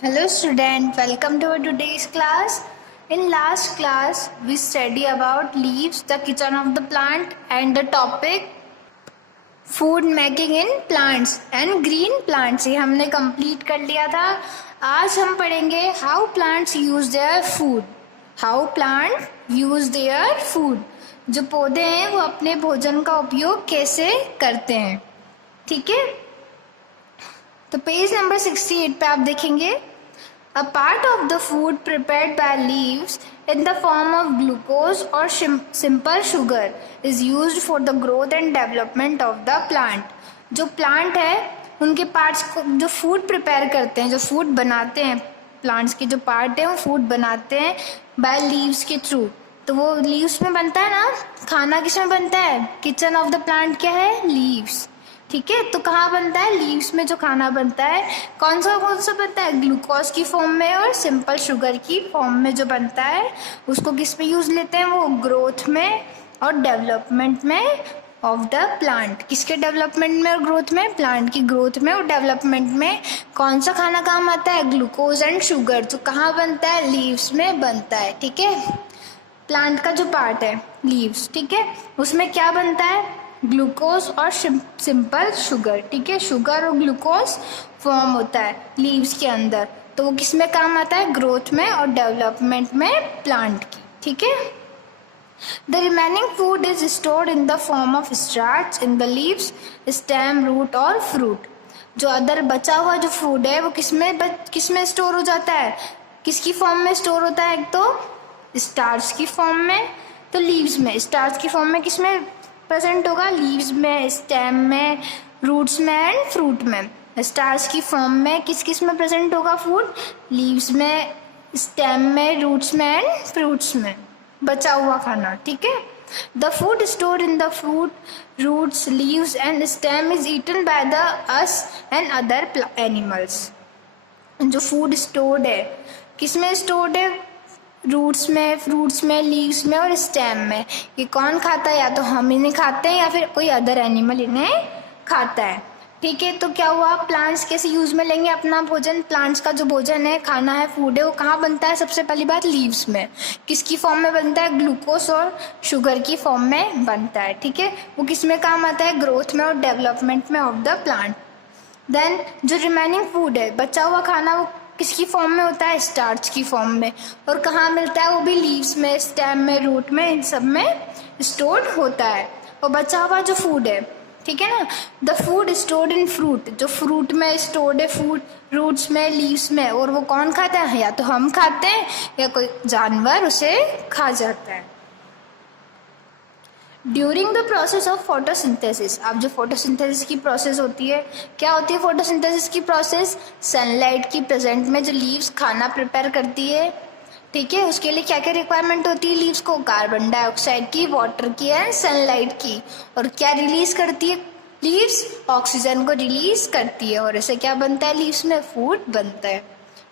Hello student, welcome to our today's class. In last class, we study about leaves, the kitchen of the plant and the topic food making in plants and green plants. ये हमने complete कर लिया था. आज हम पढ़ेंगे how plants use their food. How plants use their food. जो पौधे हैं वो अपने भोजन का उपयोग कैसे करते हैं, ठीक है. तो पेज नंबर 68 पे आप देखेंगे a part of the food prepared by leaves in the form of glucose और simple sugar is used for the growth and development of the plant. जो प्लांट है उनके पार्ट्स को जो फूड प्रिपेयर करते हैं, जो फूड बनाते हैं, प्लांट्स के जो पार्ट है वो फूड बनाते हैं बाय लीव्स के थ्रू. तो वो लीव्स में बनता है ना, खाना किसमें बनता है, किचन ऑफ द प्लांट क्या है, लीव्स, ठीक है. तो कहाँ बनता है, लीव्स में जो खाना बनता है कौन सा बनता है, ग्लूकोज की फॉर्म में और सिंपल शुगर की फॉर्म में जो बनता है उसको किस में यूज लेते हैं, वो ग्रोथ में और डेवलपमेंट में ऑफ द प्लांट. किसके डेवलपमेंट में और ग्रोथ में, प्लांट की ग्रोथ में और डेवलपमेंट में कौन सा खाना काम आता है, ग्लूकोज एंड शुगर. जो कहाँ बनता है, लीव्स में बनता है, ठीक है. प्लांट का जो पार्ट है लीव्स, ठीक है, उसमें क्या बनता है, ग्लूकोज और सिंपल शुगर, ठीक है. शुगर और ग्लूकोज फॉर्म होता है लीव्स के अंदर. तो वो किस में काम आता है, ग्रोथ में और डेवलपमेंट में प्लांट की, ठीक है. The remaining food is stored in the form of starch in the leaves, stem, root और फ्रूट. जो अदर बचा हुआ जो फूड है वो किसमें स्टोर हो जाता है, किसकी फॉर्म में स्टोर होता है, एक तो स्टार्च की फॉर्म में, तो लीव्स में. स्टार्च की फॉर्म में किसमें प्रेजेंट होगा, लीव्स में, स्टेम में, रूट्स में एंड फ्रूट में. स्टार्च की फॉर्म में किस में प्रेजेंट होगा फूड, लीव्स में, स्टेम में, रूट्स में एंड फ्रूट्स में बचा हुआ खाना, ठीक है. The food stored in the fruit, roots, leaves and stem is eaten by the us and other animals. जो फूड स्टोर्ड है किस में स्टोर्ड है, रूट्स में, फ्रूट्स में, लीव्स में और स्टेम में. ये कौन खाता है, या तो हम इन्हें खाते हैं या फिर कोई अदर एनिमल इन्हें खाता है, ठीक है. तो क्या हुआ, प्लांट्स कैसे यूज में लेंगे अपना भोजन, प्लांट्स का जो भोजन है, खाना है, फूड है, वो कहाँ बनता है, सबसे पहली बात लीव्स में. किसकी फॉर्म में बनता है, ग्लूकोज और शुगर की फॉर्म में बनता है, ठीक है. वो किस में काम आता है, ग्रोथ में और डेवलपमेंट में ऑफ द प्लांट. देन जो रिमेनिंग फूड है, बचा हुआ खाना, वो किसकी फॉर्म में होता है, स्टार्च की फॉर्म में. और कहाँ मिलता है, वो भी लीव्स में, स्टेम में, रूट में, इन सब में स्टोर्ड होता है. और बचा हुआ जो फूड है, ठीक है ना, the food stored in fruit, जो फ्रूट में स्टोर्ड है फूड, रूट्स में, लीव्स में, और वो कौन खाता है, या तो हम खाते हैं या कोई जानवर उसे खा जाता है. During the process of photosynthesis, अब जो फोटोसिंथेसिस की प्रोसेस होती है, क्या होती है फोटोसिंथेसिस की प्रोसेस, सनलाइट की प्रेजेंट में जो लीव्स खाना प्रिपेयर करती है, ठीक है, उसके लिए क्या क्या रिक्वायरमेंट होती है लीव्स को, कार्बन डाइऑक्साइड की, वाटर की एंड सनलाइट की. और क्या रिलीज करती है लीव्स, ऑक्सीजन को रिलीज करती है, और इससे क्या बनता है, लीव्स में फूड बनता है,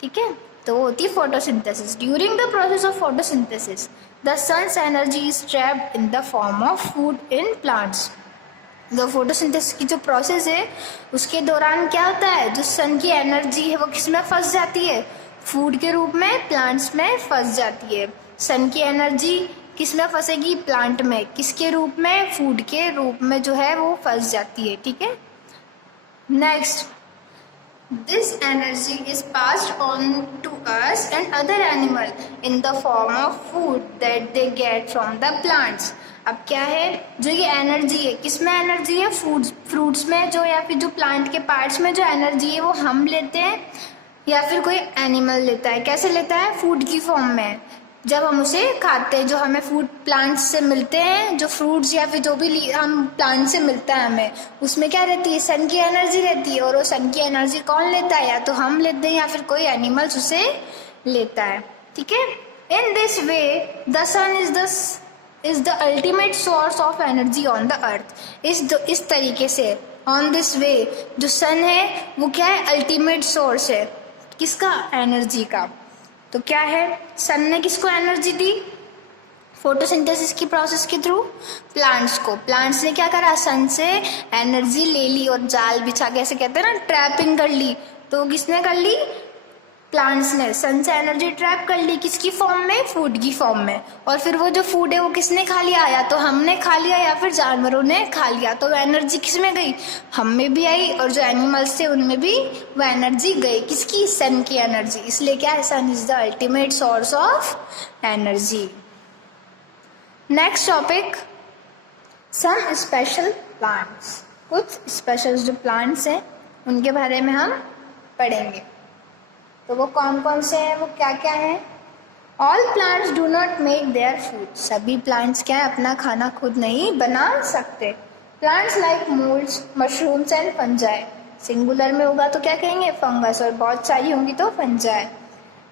ठीक है. तो होती है photosynthesis. During the process of photosynthesis the sun's energy is trapped in the form of food in plants. जो फोटोसिंथेसिस की जो प्रोसेस है उसके दौरान क्या होता है, जो सन की एनर्जी है वो किस में फंस जाती है, फूड के रूप में प्लांट्स में फंस जाती है. सन की एनर्जी किस में फंसेगी, प्लांट में, किसके रूप में, फूड के रूप में जो है वो फंस जाती है, ठीक है. Next, this energy is passed on to us and other animal in the form of food that they get from the plants. अब क्या है, जो ये एनर्जी है, किस में एनर्जी है, फ्रूट्स में जो, या फिर जो प्लांट के पार्ट्स में जो एनर्जी है वो हम लेते हैं या फिर कोई एनिमल लेता है. कैसे लेता है, फूड की फॉर्म में, जब हम उसे खाते हैं, जो हमें फूड प्लांट्स से मिलते हैं, जो फ्रूट्स या फिर जो भी हम प्लांट से मिलता है हमें, उसमें क्या रहती है, सन की एनर्जी रहती है. और वो सन की एनर्जी कौन लेता है, या तो हम लेते हैं या फिर कोई एनिमल्स उसे लेता है, ठीक है. In this way the sun is the ultimate source of energy on the earth. इस तरीके से, ऑन दिस वे, जो सन है वो क्या है, अल्टीमेट सोर्स है किसका, एनर्जी का. तो क्या है, सन ने किसको एनर्जी दी, फोटोसिंथेसिस की प्रोसेस के थ्रू प्लांट्स को. प्लांट्स ने क्या करा, सन से एनर्जी ले ली और जाल बिछा के, ऐसे कहते हैं ना, ट्रैपिंग कर ली. तो किसने कर ली, प्लांट्स ने सन से एनर्जी ट्रैप कर ली, किसकी फॉर्म में, फूड की फॉर्म में। और फिर वो जो फूड है वो किसने खा लिया, या तो हमने खा लिया या फिर जानवरों ने खा लिया। तो वो एनर्जी किस में गई, हम में भी आई, और जो एनिमल्स थे उनमें भी वो एनर्जी गई, किसकी, सन की एनर्जी। इसलिए क्या है, sun is the ultimate source of energy. Next topic, some special plants. कुछ स्पेशल जो प्लांट्स हैं उनके बारे में हम पढ़ेंगे। तो वो कौन कौन से हैं, वो क्या क्या हैं। All plants do not make their food. सभी प्लांट्स क्या है, अपना खाना खुद नहीं बना सकते। Plants like moulds, mushrooms and fungi. Singular में होगा तो क्या कहेंगे, फंगस, और बहुत सारी होंगी तो fungi.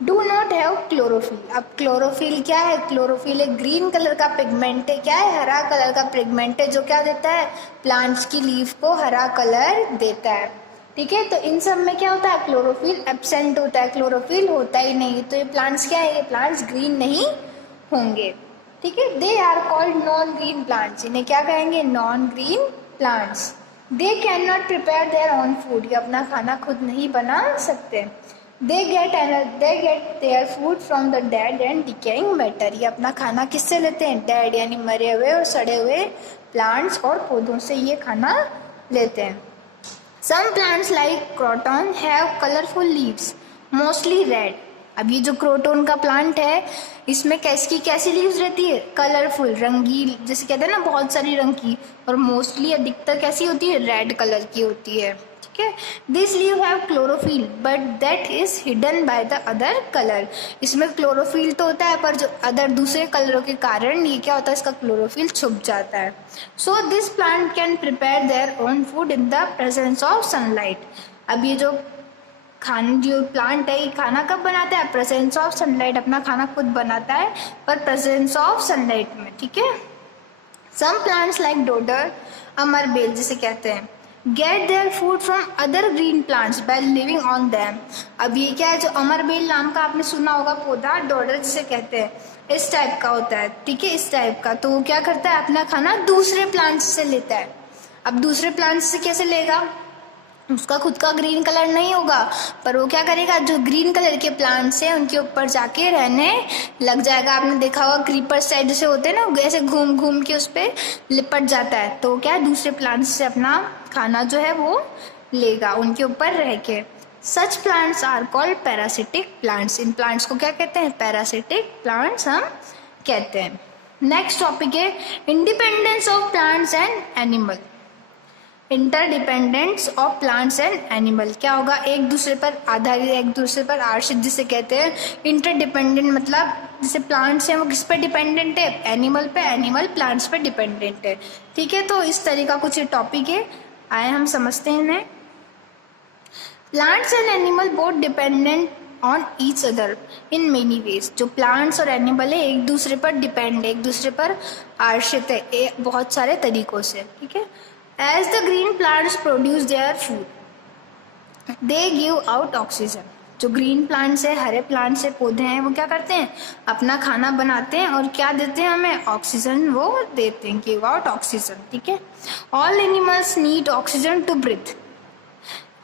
Do not have chlorophyll. अब क्लोरोफिल क्या है, क्लोरोफिल एक ग्रीन कलर का पिगमेंट है, क्या है, हरा कलर का पिगमेंट है, जो क्या देता है, प्लांट्स की लीफ को हरा कलर देता है। ठीक है, तो इन सब में क्या होता है, क्लोरोफिल एब्सेंट होता है, क्लोरोफिल होता ही नहीं। तो ये प्लांट्स क्या है, ये प्लांट्स ग्रीन नहीं होंगे। ठीक है, they are called non green plants. इन्हें क्या कहेंगे, non green plants. They can not prepare their own food. ये अपना खाना खुद नहीं बना सकते। They get their food from the dead and decaying matter. ये अपना खाना किससे लेते हैं, डेड यानी मरे हुए और सड़े हुए प्लांट्स और पौधों से ये खाना लेते हैं। Some plants like croton have colourful leaves, mostly red. अब ये जो क्रोटन का प्लांट है इसमें कैसी लीव्स रहती है, कलरफुल, रंगीन, जैसे कहते हैं ना बहुत सारी रंग की, और मोस्टली अधिकतर कैसी होती है, रेड कलर की होती है। ठीक है, this leave have chlorophyll but that is hidden by the other colour. इसमें क्लोरोफिल तो होता है पर जो अदर दूसरे कलरों के कारण ये क्या होता है, इसका क्लोरोफिल छुप जाता है। So this plant can prepare their own food in the presence of sunlight. अब ये जो प्लांट है ये खाना कब बनाता है, प्रेजेंस ऑफ सनलाइट। अपना खाना खुद बनाता है पर प्रेजेंस ऑफ सनलाइट में। ठीक है, सम प्लांट्स लाइक डोडर, अमरबेल जिसे कहते हैं, get their food from other green plants by living on them. अब ये क्या है, जो अमरबेल नाम का आपने सुना होगा पौधा, डोडर जिसे कहते हैं, इस टाइप का होता है। ठीक है, इस टाइप का। तो वो क्या करता है, अपना खाना दूसरे प्लांट्स से लेता है। अब दूसरे प्लांट्स से कैसे लेगा, उसका खुद का ग्रीन कलर नहीं होगा, पर वो क्या करेगा, जो ग्रीन कलर के प्लांट्स हैं उनके ऊपर जाके रहने लग जाएगा। आपने देखा होगा क्रीपर साइड जैसे होते हैं ना, ऐसे घूम घूम के उस पर लिपट जाता है। तो क्या है, दूसरे प्लांट्स से अपना खाना जो है वो लेगा उनके ऊपर रह के। Such plants are called parasitic plants. इन प्लांट्स को क्या कहते हैं, पैरासिटिक प्लांट्स हम कहते हैं। नेक्स्ट टॉपिक है independence of plants and animal. Interdependence of plants and animal क्या होगा, एक दूसरे पर आधारित, एक दूसरे पर आश्रित जिसे कहते हैं। इंटरडिपेंडेंट मतलब जैसे प्लांट्स हैं वो किस पे डिपेंडेंट है, एनिमल पे, एनिमल प्लांट्स पे डिपेंडेंट है। ठीक है, तो इस तरह का कुछ टॉपिक है, आए हम समझते हैं इन्हें। Plants and animal both dependent on each other in many ways. जो प्लांट्स और एनिमल है एक दूसरे पर डिपेंड है, एक दूसरे पर आश्रित है बहुत सारे तरीकों से। ठीक है, as the green plants produce their food they give out oxygen. जो ग्रीन प्लांट्स है, हरे प्लांट्स है, पौधे हैं, वो क्या करते हैं, अपना खाना बनाते हैं और क्या देते हैं हमें, ऑक्सीजन वो देते हैं, गिव आउट ऑक्सीजन। ठीक है, all animals need oxygen to breathe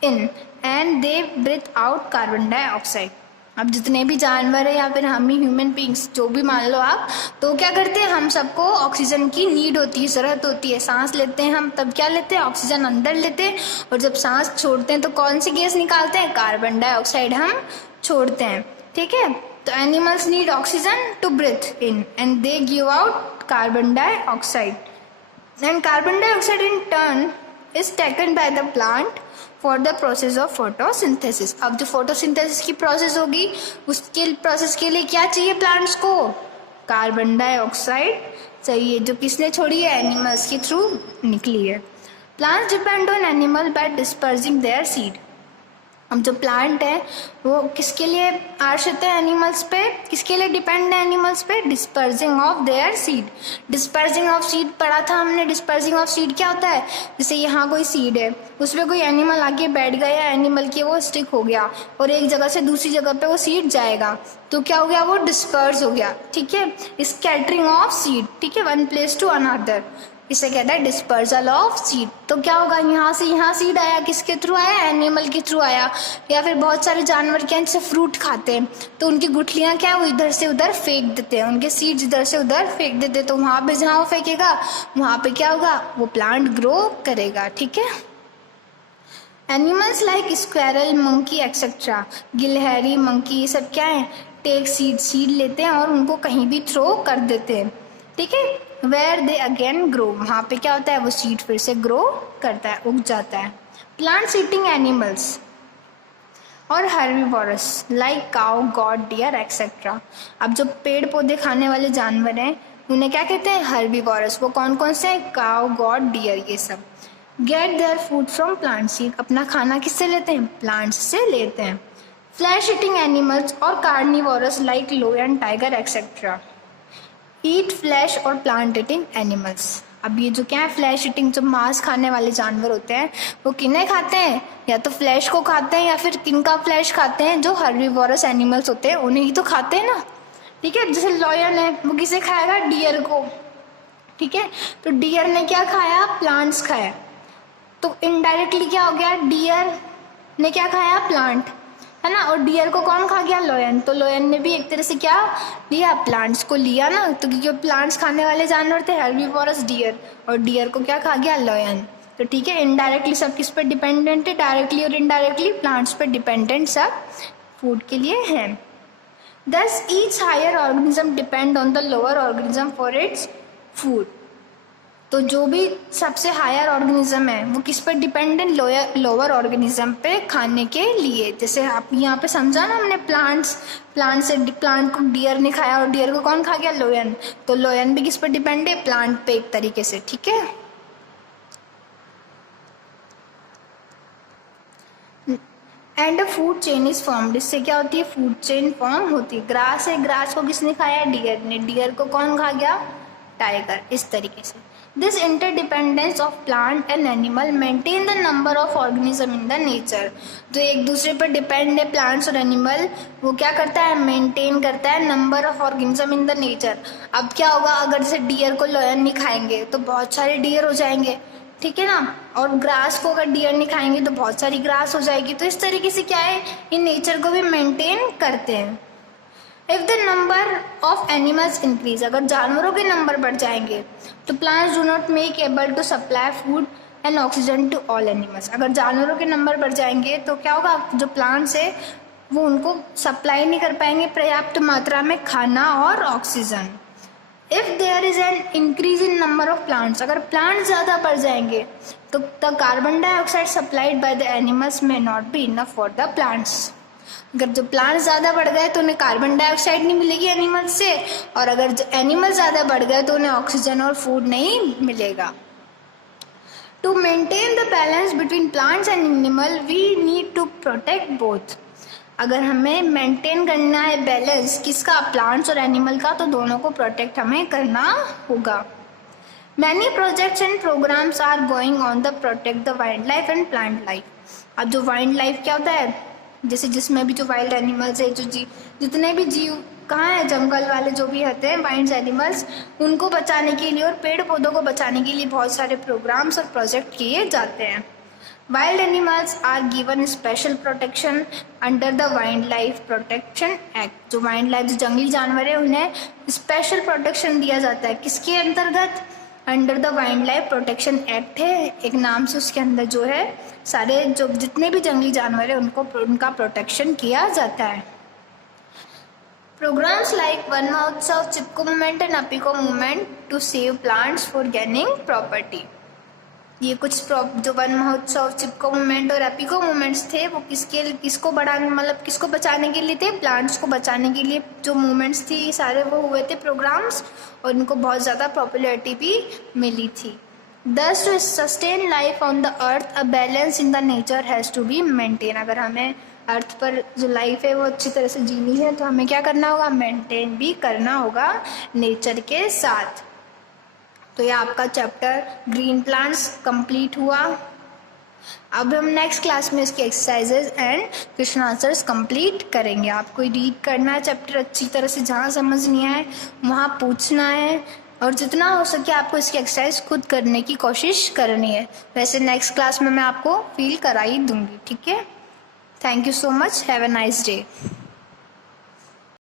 in and they breathe out carbon dioxide. अब जितने भी जानवर है या फिर हम ही ह्यूमन बींग्स जो भी मान लो आप, तो क्या करते हैं, हम सबको ऑक्सीजन की नीड होती है, ज़रूरत होती है। सांस लेते हैं हम तब क्या लेते हैं, ऑक्सीजन अंदर लेते हैं, और जब सांस छोड़ते हैं तो कौन सी गैस निकालते हैं, कार्बन डाइऑक्साइड हम छोड़ते हैं। ठीक है, तो animals need oxygen to breathe in and they give out carbon dioxide, and carbon dioxide in turn is taken by the plant for the process of photosynthesis. अब जो फोटोसिंथेसिस की प्रोसेस होगी उसके प्रोसेस के लिए क्या चाहिए प्लांट्स को, कार्बन डाइऑक्साइड चाहिए, जो किसने छोड़ी है, एनिमल्स के थ्रू निकली है। Plants depend on animal by dispersing their seed. अब जो प्लांट है वो किसके लिए आश्रित है, एनिमल्स पे, किसके लिए डिपेंड है, एनिमल्स पे, dispersing of their seed. Dispersing of seed पढ़ा था हमने। डिस्पर्सिंग ऑफ सीड क्या होता है, जैसे यहाँ कोई सीड है उसमें कोई एनिमल आके बैठ गया, एनिमल के वो स्टिक हो गया और एक जगह से दूसरी जगह पे वो सीड जाएगा, तो क्या हो गया, वो डिस्पर्स हो गया। ठीक है, स्कैटरिंग ऑफ सीड। ठीक है, वन प्लेस टू अनदर। इसे कहता है डिस्पर्सल ऑफ सीड। तो क्या होगा, यहाँ से यहाँ सीड आया, किसके थ्रू आया, एनिमल के थ्रू आया। या फिर बहुत सारे जानवर क्या हैं, जैसे फ्रूट खाते हैं तो उनकी गुठलियाँ क्या है, वो इधर से उधर फेंक देते हैं, उनके सीड्स इधर से उधर फेंक देते हैं। तो वहाँ पे जहाँ वो फेंकेगा वहाँ पे क्या होगा, वो प्लांट ग्रो करेगा। ठीक है। Animals like squirrel, monkey etcetera, गिलहरी, मंकी, ये सब क्या है, टेक सीड लेते हैं और उनको कहीं भी थ्रो कर देते हैं। ठीक है। वेयर दे अगेन ग्रो, वहाँ पे क्या होता है, वो सीड फिर से ग्रो करता है, उग जाता है। प्लांट्स ईटिंग एनिमल्स और herbivorous like cow, goat, deer etcetera. अब जो पेड़ पौधे खाने वाले जानवर हैं उन्हें क्या कहते हैं, हर्बीवोरस। वो कौन कौन से हैं, काउ, गॉट, डियर, ये सब। Get their food from plants, अपना खाना किससे लेते हैं, प्लांट्स से लेते हैं। फ्लैश ईटिंग एनिमल्स और carnivorous like lion, tiger etcetera eat flesh और प्लांट ईटिंग एनिमल्स। अब ये जो क्या है, फ्लैश ईटिंग, जो मांस खाने वाले जानवर होते हैं वो किन्हें खाते हैं, या तो फ्लैश को खाते हैं या फिर किनका फ्लैश खाते हैं, जो हर्बीवोरस एनिमल्स होते हैं उन्हें ही तो खाते हैं ना। ठीक है। जैसे लायन है वो किसे खाएगा, डियर को। ठीक है। तो डियर ने क्या खाया, प्लांट्स खाया, तो इनडायरेक्टली क्या हो गया, डियर ने क्या खाया, प्लांट, है ना। और डियर को कौन खा गया, लायन। तो लायन ने भी एक तरह से क्या लिया, प्लांट्स को लिया ना। तो क्योंकि प्लांट्स खाने वाले जानवर थे हर्बीवोरस, डियर, और डियर को क्या खा गया, लायन। तो ठीक है, इनडायरेक्टली सब किस पर डिपेंडेंट है, डायरेक्टली और इनडायरेक्टली प्लांट्स पर डिपेंडेंट सब फूड के लिए हैं। Thus each higher organism depend on the lower organism for its food. तो जो भी सबसे हायर ऑर्गेनिज्म है वो किस पर डिपेंडेंट, लोअर ऑर्गेनिज्म पे खाने के लिए। जैसे आप यहाँ पे समझा ना हमने, प्लांट को डियर ने खाया और डियर को कौन खा गया, लायन। तो लायन भी किस पर डिपेंड है, प्लांट पे एक तरीके से। ठीक है। And a food chain is formed, इससे क्या होती है, फूड चेन फॉर्म होती है। ग्रास है, ग्रास को किसने खाया, डियर ने, डियर को कौन खा गया, टाइगर। इस तरीके से this interdependence of plant and animal maintain the number of organism in the nature. जो एक दूसरे पर डिपेंड है प्लांट्स और एनिमल, वो क्या करता है, मेंटेन करता है number of organism in the nature. अब क्या होगा, अगर जैसे डियर को लायन नहीं खाएंगे तो बहुत सारे डियर हो जाएंगे, ठीक है ना। और ग्रास को अगर डियर नहीं खाएंगे तो बहुत सारी ग्रास हो जाएगी। तो इस तरीके से क्या है, इन नेचर को भी मेंटेन करते हैं। If the number of animals increase, अगर जानवरों के नंबर बढ़ जाएंगे तो plants do not make able to supply food and oxygen to all animals. अगर जानवरों के नंबर बढ़ जाएंगे तो क्या होगा, जो प्लांट्स है वो उनको सप्लाई नहीं कर पाएंगे पर्याप्त मात्रा में खाना और oxygen. If there is an increase in number of plants, अगर प्लांट ज़्यादा बढ़ जाएंगे तो the carbon dioxide supplied by the animals may not be enough for the plants. अगर जो प्लांट ज़्यादा बढ़ गए तो उन्हें कार्बन डाइऑक्साइड नहीं मिलेगी एनिमल से, और अगर जो एनिमल ज़्यादा बढ़ गए तो उन्हें ऑक्सीजन और फूड नहीं मिलेगा। To maintain the balance between plants and animal we need to protect both. अगर हमें मेंटेन करना है बैलेंस किसका, प्लांट्स और एनिमल का, तो दोनों को प्रोटेक्ट हमें करना होगा। Many projects and programmes are going on the protect the wild life and plant life. अब जो वाइल्ड लाइफ क्या होता है, जैसे जिसमें भी जो वाइल्ड एनिमल्स है, जो जितने भी जीव कहाँ है, जंगल वाले जो भी होते हैं वाइल्ड एनिमल्स, उनको बचाने के लिए और पेड़ पौधों को बचाने के लिए बहुत सारे प्रोग्राम्स और प्रोजेक्ट किए जाते हैं। Wild animals are given special protection under the wild life protection act. जो वाइल्ड लाइफ, जो जंगली जानवर है, उन्हें स्पेशल प्रोटेक्शन दिया जाता है किसके अंतर्गत, under the wild life protection act है एक नाम से, उसके अंदर जो है सारे जो जितने भी जंगली जानवर है उनका प्रोटेक्शन किया जाता है। Programmes like Van Mahotsav, Chipko movement and Appiko movement to save plants for gaining property. ये कुछ जो वन महोत्सव, चिपको मूवमेंट और एपिको मूवमेंट्स थे वो किसको बढ़ाने, मतलब किसको बचाने के लिए थे, प्लांट्स को बचाने के लिए जो मूवमेंट्स थी सारे वो हुए थे प्रोग्राम्स, और इनको बहुत ज़्यादा पॉपुलैरिटी भी मिली थी। Thus to sustain life on the earth, a balance in the nature has to be maintained। अगर हमें अर्थ पर जो लाइफ है वो अच्छी तरह से जीनी है तो हमें क्या करना होगा, मेंटेन भी करना होगा नेचर के साथ। तो ये आपका चैप्टर ग्रीन प्लांट्स कंप्लीट हुआ। अब हम नेक्स्ट क्लास में इसके exercises and question answers complete करेंगे। आपको रीड करना है चैप्टर अच्छी तरह से, जहाँ समझ नहीं आए वहाँ पूछना है, और जितना हो सके आपको इसकी एक्सरसाइज खुद करने की कोशिश करनी है। वैसे नेक्स्ट क्लास में मैं आपको फील करा ही दूंगी, ठीक है। Thank you so much, have a nice day.